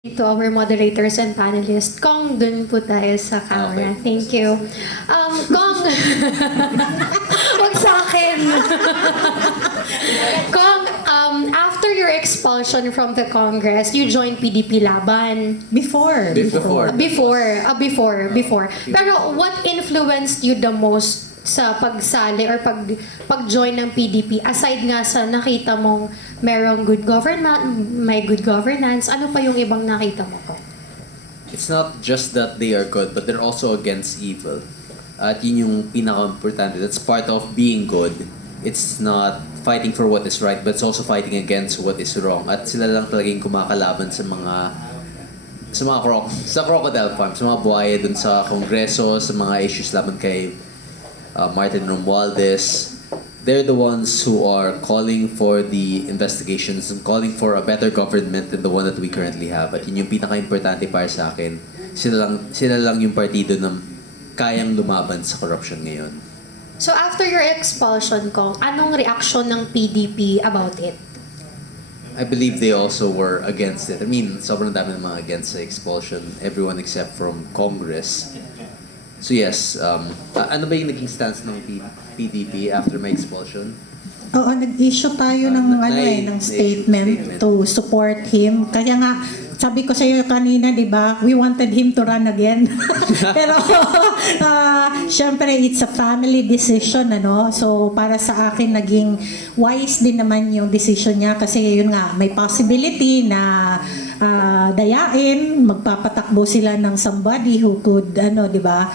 To our moderators and panelists. Kong, dun po tayo sa camera. Okay. Thank you. Kong, wag sa akin. Kong, after your expulsion from the Congress, you joined PDP Laban. Before. Before. Pero what influenced you the most sa pagsali or pag-join ng PDP aside nga sa nakita mong merong may good governance, ano pa yung ibang nakita mo ko? It's not just that they are good, but they're also against evil. At yun yung pinaka-importante. That's part of being good. It's not fighting for what is right, but it's also fighting against what is wrong. At sila lang talagang kumakalaban sa crocodile farm, sa mga buhaya dun sa kongreso, sa mga issues laban kay Martin Romualdez. They're the ones who are calling for the investigations and calling for a better government than the one that we currently have. At yun yung pinaka-importante para sa akin. Sila lang yung partido na kayang lumaban sa corruption ngayon. So after your expulsion, Kong, anong reaction ng PDP about it? I believe they also were against it. I mean, sobrang dami ng mga against sa expulsion. Everyone except from Congress. So yes, ano ba yung naging stance ng PDP after my expulsion? Oo, nag-issue tayo ng statement to support him. Kaya nga, sabi ko sa iyo kanina, di ba, we wanted him to run again. Pero, syempre, it's a family decision, ano? So, para sa akin, naging wise din naman yung decision niya. Kasi yun nga, may possibility na dayain, magpapatakbo sila ng somebody who could, di ba?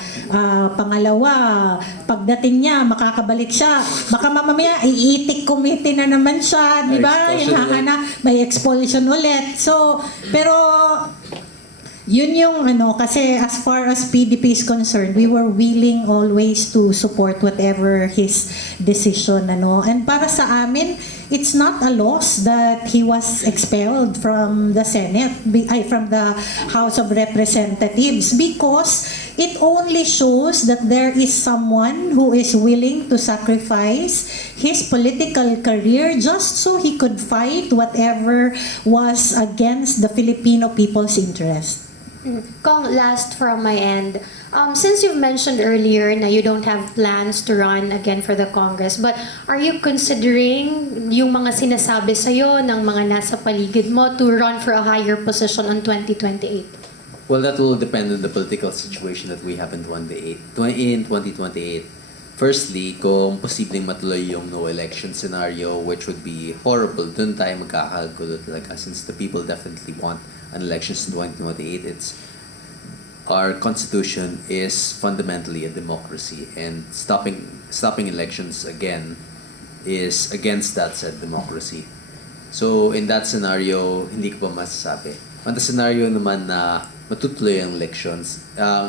Pangalawa, pagdating niya, makakabalik siya. Baka mamamaya, iitik committee na naman siya, di ba? May expulsion ulit. So, pero, yun yung kasi as far as PDP is concerned, we were willing always to support whatever his decision, And para sa amin, it's not a loss that he was expelled from the Senate, from the House of Representatives, because it only shows that there is someone who is willing to sacrifice his political career just so he could fight whatever was against the Filipino people's interest. Kong, last from my end. Since you've mentioned earlier na you don't have plans to run again for the Congress, but are you considering yung mga sinasabi sa'yo ng mga nasa paligid mo to run for a higher position on 2028? Well, that will depend on the political situation that we have in 2028. Firstly, kung posibleng matuloy yung no election scenario, which would be horrible, dun tayo magkakagulo talaga since the people definitely want an elections in 2028. Our constitution is fundamentally a democracy, and stopping elections again is against that said democracy. So in that scenario, hindi ko pa masasabi. On the scenario naman na matutuloy ang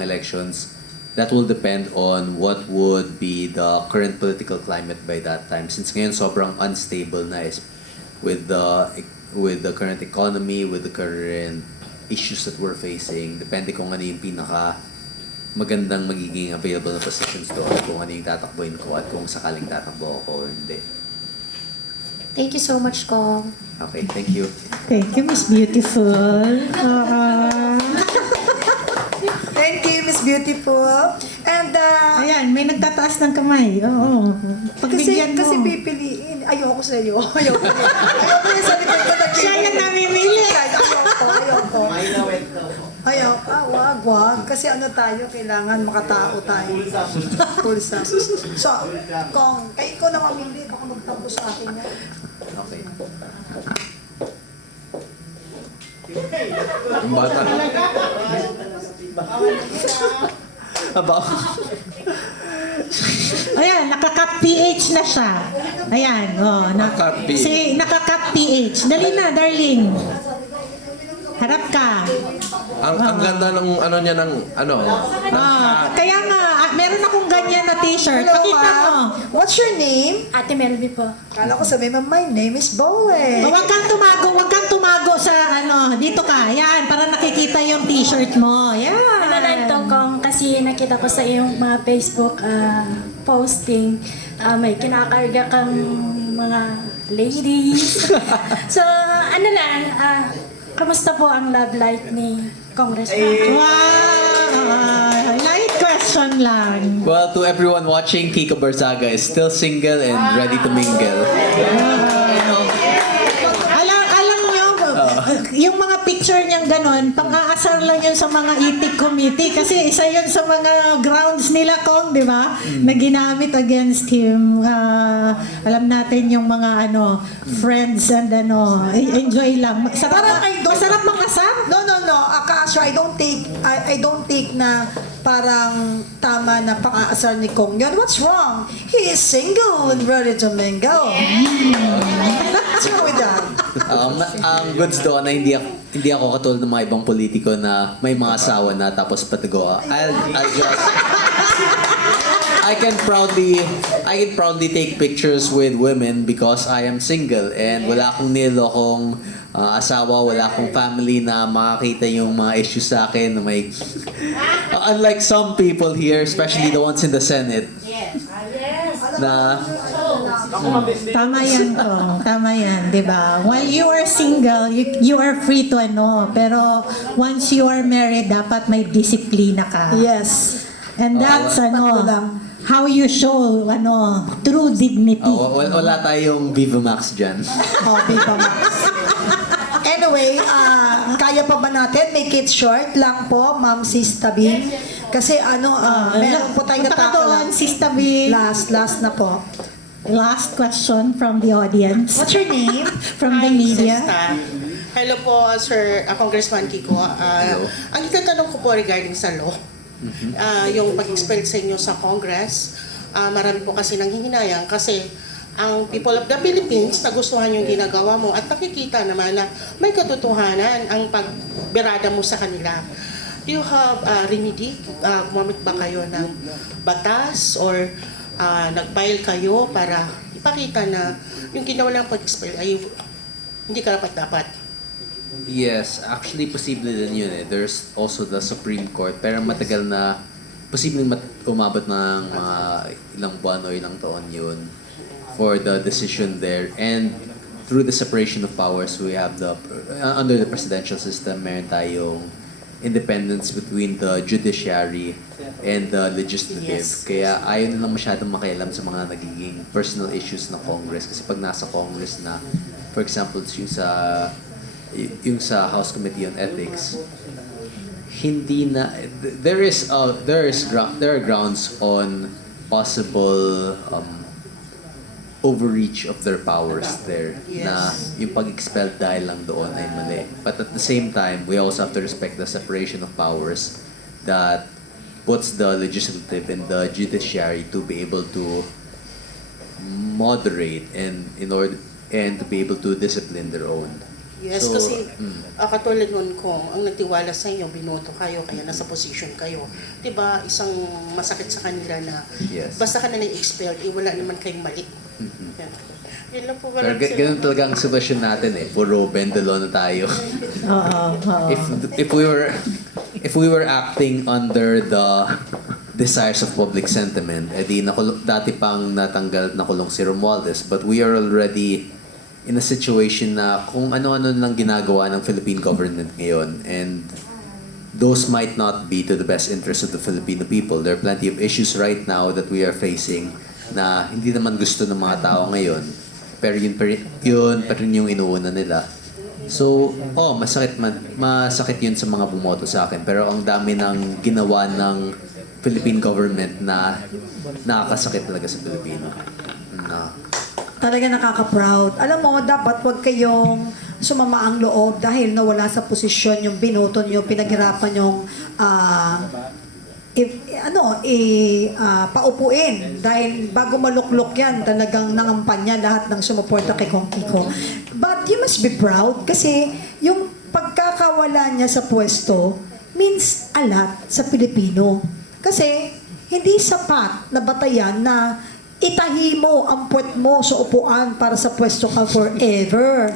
elections, that will depend on what would be the current political climate by that time. Since ngayon sobrang unstable na is with the current economy, with the current issues that we're facing. Depende kung ano yung pinaka magandang magiging available na positions doon, kung ano yung tatakbuhin ko at kung sakaling tatakbo ako or hindi. Thank you so much, Kong. Okay, thank you. Thank you, Miss Beautiful. Thank you, Miss Beautiful. And, Ayan, may nagtataas ng kamay. Oo. Pagbigyan mo. kasi pipiliin. Ayoko sa'yo. Ayoko yung sa likod ko na Siya yung namimili. Ayoko. Wag. Kasi kailangan makatao tayo. Pulsa. So, kung kayo ko na mamili, baka magtapos sa akin yan. Okay. Ang bata. Ayan, nakakat PH na siya. Ayan, Nakakat PH. nakakat PH. Dali na, darling. Harap ka. Ang ganda ng niya ng Kaya nga, meron akong ganyan na t-shirt. Hello, Pakita mo. ma'am. What's your name? Ate Melby po. Kala ko sabi mo, my name is Bowen. Huwag kang tumago sa dito ka. Yan, para nakikita yung t-shirt mo. Yan. Like to, Kong, kasi nakita ko sa iyong mga Facebook posting, may kinakarga kang mga ladies. So, Kamusta po ang love life ni Congressman? Wow! Light question lang. Well, to everyone watching, Kiko Barzaga is still single and ready to mingle. Alam nyo, yung mga picture niyang ganon, pang-aasar lang yun sa mga itik committee kasi isa yun sa mga grounds nila, Kong, di ba? Na ginamit against him. Alam natin yung mga friends and enjoy lang. Masarap makasar? No. Akasha, I don't take na parang tama na pang-aasar ni Kong yun. What's wrong? He is single and ready to mingle. What's wrong with that? Ang goods doon na hindi ako katulad ng mga ibang politiko na may mga asawa na tapos patigo. I can proudly take pictures with women because I am single and wala akong nilokong asawa, wala akong family na makakita yung mga issues sa akin na may unlike some people here, especially the ones in the Senate. Na Tama yan, Kong. Tama yan, di ba? While you are single, you are free to pero once you are married, dapat may disiplina ka. Yes. And that's Tatlo lang. how you show true dignity. wala tayong Viva Max dyan. Viva Max. Anyway, kaya pa ba natin? Make it short lang po, Ma'am Sis Tabing. Kasi meron po tayong Punta ka nataka doon, lang. Sis Tabi. Last na po. Last question from the audience. What's your name? From the Hi, media. Sista. Hello po, Sir Congressman Kiko. Ang itatanong ko po regarding sa law, yung pag-expel sa inyo sa Congress, marami po kasi nanghihinayang kasi ang people of the Philippines nagustuhan yung ginagawa mo at nakikita naman na may katotohanan ang pagbirada mo sa kanila. Do you have remedy? Gumamit ba kayo ng batas or nag-file kayo para ipakita na yung ginawa lang pag-expel ay hindi karapat-dapat? Yes, actually posible din yun eh. There's also the Supreme Court, pero matagal na posibleng umabot ng ilang buwan o ilang taon yun for the decision there. And through the separation of powers, we have under the presidential system, meron tayong independence between the judiciary and the legislative. Yes. Kaya ayaw nilang masyadong makialam sa mga nagiging personal issues ng Congress. Kasi pag nasa Congress na, for example, yung sa House Committee on Ethics, hindi na there are grounds on possible overreach of their powers there na yung pag-expel dahil lang doon ay mali. But at the same time, we also have to respect the separation of powers that puts the legislative and the judiciary to be able to moderate and to be able to discipline their own. Yes, So, kasi katulad nun kung ang nagtiwala sa inyo, binoto kayo, kaya nasa position kayo. Diba, isang masakit sa kanila na Yes. basta ka na na-expelled, wala naman kayong mali. Yan. Yun lang po Pero walang ganun talaga ang sitwasyon natin eh. Puro bendalo na tayo. Oo. If we were acting under the desires of public sentiment, dati pang natanggal na kulong si Romualdez, but we are already in a situation na kung ano-ano lang ginagawa ng Philippine government ngayon, and those might not be to the best interest of the Filipino people. There are plenty of issues right now that we are facing na hindi naman gusto ng mga tao ngayon, pero yun pa rin yung inuuna nila. So, masakit yun sa mga bumoto sa akin, pero ang dami ng ginawa ng Philippine government na nakakasakit talaga sa Pilipino. Talaga nakaka-proud. Alam mo, dapat wag kayong sumama ang loob dahil nawala sa posisyon yung binoto nyo, pinaghirapan yung paupuin. Dahil bago maluklok yan, talagang nangampanya lahat ng sumuporta kay Kong Kiko. But you must be proud kasi yung pagkakawala niya sa pwesto means a lot sa Pilipino. Kasi hindi sapat na batayan na itahi mo ang puwet mo sa upuan para sa pwesto ka forever.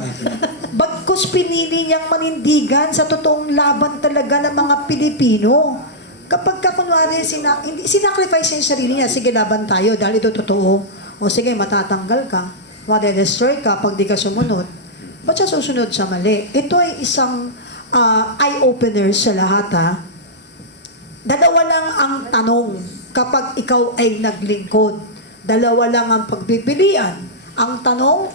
Bagkus pinili niyang manindigan sa totoong laban talaga ng mga Pilipino. Kapag ka kunwari sinacrifice yung sarili niya, sige laban tayo dahil ito totoo. O sige, matatanggal ka, made-destroy ka pag di ka sumunod. ba't siya susunod sa mali? Ito ay isang eye-opener sa lahat, ha? Dalawa lang ang tanong kapag ikaw ay naglingkod. Dalawa lang ang pagpipilian. Ang tanong,